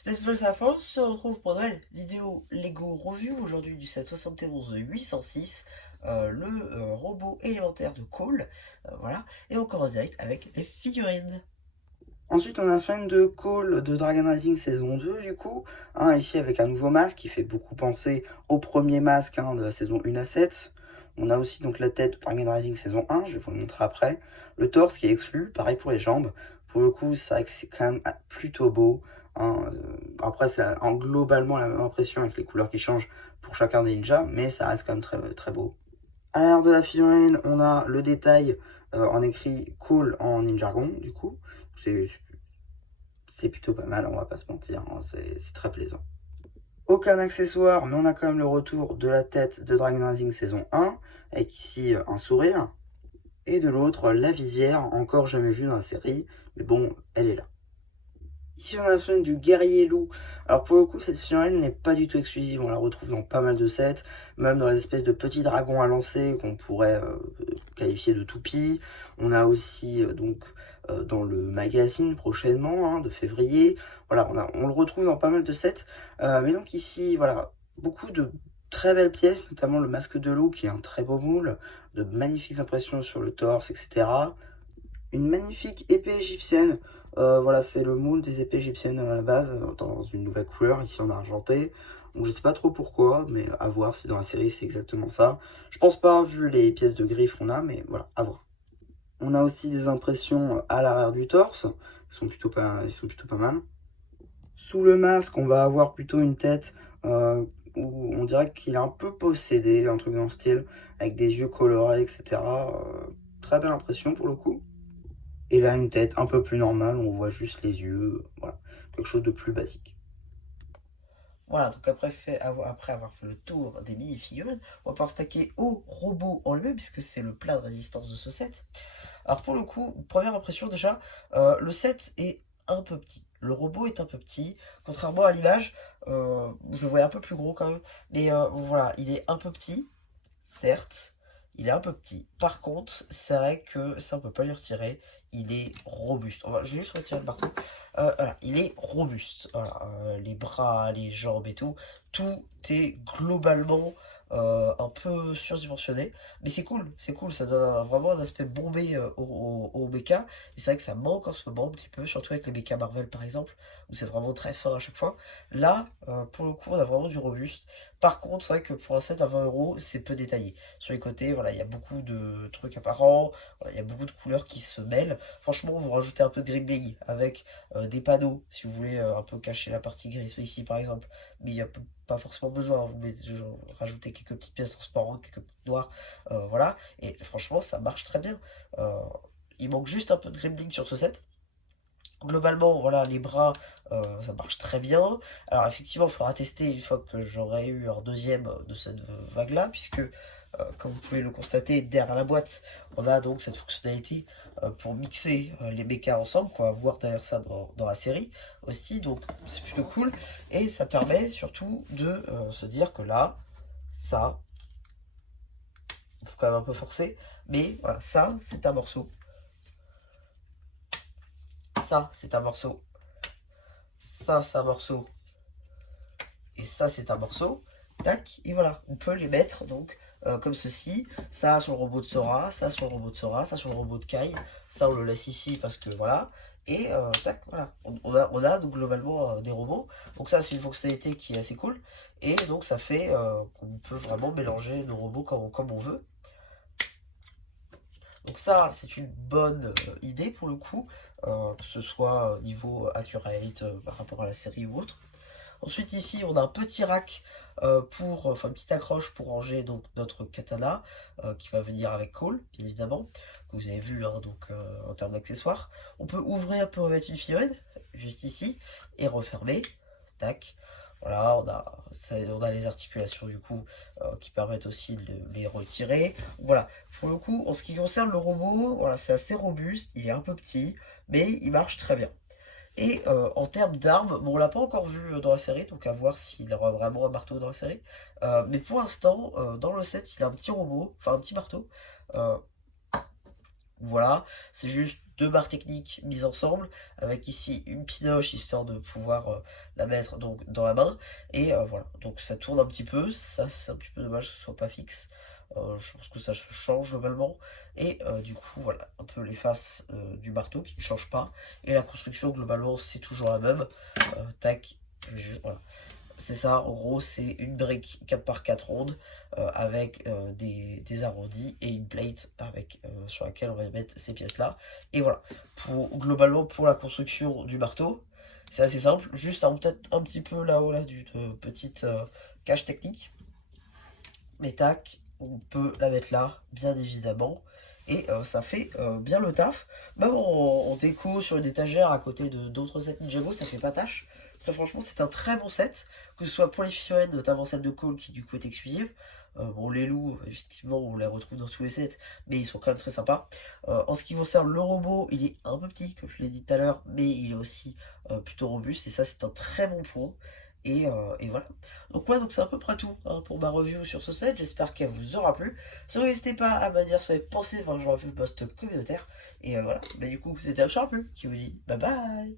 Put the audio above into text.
Cette fois, la France se retrouve pour Noël. Vidéo Lego Review aujourd'hui du set 71 806, le robot élémentaire de Cole. Voilà. Et on commence direct avec les figurines. Ensuite, on a fin de Call de Dragon Rising saison 2, du coup, ici avec un nouveau masque qui fait beaucoup penser au premier masque de la saison 1 à 7. On a aussi donc la tête de Dragon Rising saison 1, je vais vous le montrer après. Le torse qui est exclu, pareil pour les jambes. Pour le coup, c'est vrai que c'est quand même plutôt beau. Après, c'est globalement la même impression avec les couleurs qui changent pour chacun des ninjas, mais ça reste quand même très, très beau. À l'arrière de la figurine, on a le détail en écrit Call en ninjargon, du coup. C'est c'est plutôt pas mal, on va pas se mentir, c'est très plaisant. Aucun accessoire, mais on a quand même le retour de la tête de Dragon Rising saison 1, avec ici un sourire, et de l'autre la visière, encore jamais vue dans la série, mais bon, elle est là. Ici on a la figurine du guerrier loup. Alors pour le coup, cette figurine n'est pas du tout exclusive, on la retrouve dans pas mal de sets, même dans les espèces de petits dragons à lancer qu'on pourrait qualifier de toupies. On a aussi dans le magazine prochainement, de février. Voilà, on le retrouve dans pas mal de sets. Mais donc ici, voilà, beaucoup de très belles pièces, notamment le masque de loup qui est un très beau moule, de magnifiques impressions sur le torse, etc. Une magnifique épée égyptienne. Voilà, c'est le moule des épées égyptiennes à la base, dans une nouvelle couleur, ici en argenté. Donc je sais pas trop pourquoi, mais à voir si dans la série c'est exactement ça. Je pense pas, vu les pièces de griffe qu'on a, mais voilà, à voir. On a aussi des impressions à l'arrière du torse, ils sont plutôt pas mal. Sous le masque, on va avoir plutôt une tête où on dirait qu'il est un peu possédé, un truc dans le style, avec des yeux colorés, etc. Très belle impression pour le coup. Et là, une tête un peu plus normale, on voit juste les yeux, voilà, quelque chose de plus basique. Voilà, donc après avoir fait le tour des mini-figurines, on va pouvoir stacker au robot en lui-même, puisque c'est le plat de résistance de ce set. Alors pour le coup, première impression déjà, le set est un peu petit. Le robot est un peu petit, contrairement à l'image, je le voyais un peu plus gros quand même, mais voilà, il est un peu petit, certes, il est un peu petit. Par contre, c'est vrai que ça on peut pas lui retirer, il est robuste. Je vais juste retirer le marteau. Voilà, il est robuste. Voilà, les bras, les jambes et tout est globalement un peu surdimensionné. Mais c'est cool, ça donne vraiment un aspect bombé au mecha. Et c'est vrai que ça manque en ce moment un petit peu, surtout avec les mecha Marvel par exemple, où c'est vraiment très fin à chaque fois. Là, pour le coup, on a vraiment du robuste. Par contre, c'est vrai que pour un set à 20 €, c'est peu détaillé. Sur les côtés, voilà, il y a beaucoup de trucs apparents, voilà, il y a beaucoup de couleurs qui se mêlent. Franchement, vous rajoutez un peu de dribbling avec des panneaux, si vous voulez un peu cacher la partie grise ici par exemple. Mais il n'y a pas forcément besoin, vous mettez, rajouter quelques petites pièces transparentes, quelques petites noires, voilà. Et franchement, ça marche très bien. Euh, il manque juste un peu de dribbling sur ce set. Globalement, voilà, les bras, ça marche très bien. Alors effectivement, il faudra tester une fois que j'aurai eu un deuxième de cette vague-là, puisque, comme vous pouvez le constater, derrière la boîte, on a donc cette fonctionnalité pour mixer les mechas ensemble, qu'on va voir d'ailleurs ça dans la série aussi, donc c'est plutôt cool. Et ça permet surtout de se dire que là, ça, faut quand même un peu forcer, mais voilà, ça, c'est un morceau. Ça, c'est un morceau. Ça, c'est un morceau. Et ça c'est un morceau, tac, et voilà, on peut les mettre donc comme ceci, ça sur le robot de Sora, ça sur le robot de Sora, ça sur le robot de Kai, ça on le laisse ici parce que voilà, et tac, voilà, on a donc globalement des robots, donc ça c'est une fonctionnalité qui est assez cool, et donc ça fait qu'on peut vraiment mélanger nos robots comme on veut. Donc ça, c'est une bonne idée pour le coup, que ce soit niveau accurate par rapport à la série ou autre. Ensuite ici on a un petit rack enfin une petite accroche pour ranger donc notre katana qui va venir avec Cole, bien évidemment, que vous avez vu donc en termes d'accessoires. On peut ouvrir pour remettre une figurine, juste ici, et refermer, tac. Voilà, on a les articulations du coup qui permettent aussi de les retirer. Voilà, pour le coup, en ce qui concerne le robot, voilà, c'est assez robuste, il est un peu petit, mais il marche très bien. Et en termes d'armes, bon, on l'a pas encore vu dans la série, donc à voir s'il aura vraiment un marteau dans la série. Mais pour l'instant, dans le set, il a un petit robot, enfin un petit marteau. Euh, voilà, c'est juste deux barres techniques mises ensemble, avec ici une pinoche histoire de pouvoir la mettre donc dans la main. Et voilà, donc ça tourne un petit peu, ça c'est un petit peu dommage que ce soit pas fixe. Je pense que ça se change globalement. Et du coup, voilà, un peu les faces du marteau qui ne changent pas. Et la construction, globalement, c'est toujours la même. Tac, voilà. C'est ça, en gros, c'est une brique 4x4 ronde avec des arrondis et une plate avec, sur laquelle on va mettre ces pièces-là. Et voilà, globalement, pour la construction du marteau, c'est assez simple. Juste peut-être un petit peu là-haut, là, d'une petite cache technique. Mais tac, on peut la mettre là, bien évidemment. Et ça fait bien le taf. Même en déco sur une étagère à côté de d'autres sets Ninjago, ça fait pas tâche. Très franchement, c'est un très bon set. Que ce soit pour les figurines, notamment celle de Cole qui du coup est exclusive. Bon, les loups, effectivement, on les retrouve dans tous les sets, mais ils sont quand même très sympas. En ce qui concerne le robot, il est un peu petit, comme je l'ai dit tout à l'heure, mais il est aussi plutôt robuste. Et ça, c'est un très bon point. Et voilà. Donc ouais, donc c'est à peu près tout hein, pour ma review sur ce set. J'espère qu'elle vous aura plu. Sinon, n'hésitez pas à me dire ce que vous avez pensé. Enfin, j'aurais fait le post communautaire. Et voilà. Mais du coup, c'était Absolument plus qui vous dit bye bye.